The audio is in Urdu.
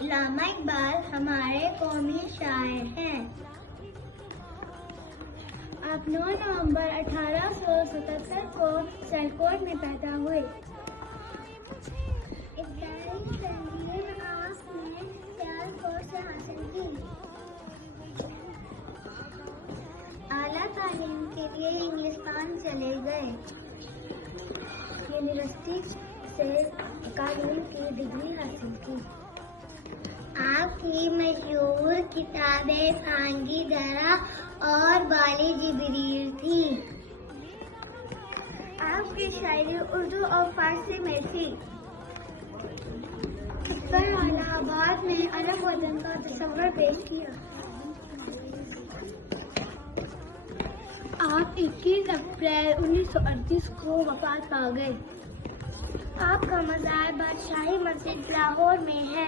علامہ اقبال ہمارے قومی شاعر ہیں۔ آپ 9 نومبر 1877 کو سیالکوٹ میں پیدا ہوئے۔ ابتدائی تعلیم آپ نے سیالکوٹ سے حاصل کی۔ اعلیٰ تعلیم کے لیے انگلستان چلے گئے۔ یونیورسٹی سے قانون کی ڈگری حاصل کی۔ آپ کی مشہور کتابیں بھانگی درا اور بالی جبریل تھی۔ آپ کی شاعری اردو اور فارسی میں تھی۔ اکبر الہ آباد میں الگ وطن کا تصور پیش کیا۔ آپ 21 اپریل 1938 کو وفات پا گئے۔ آپ کا مزار بادشاہی مسجد لاہور میں ہے۔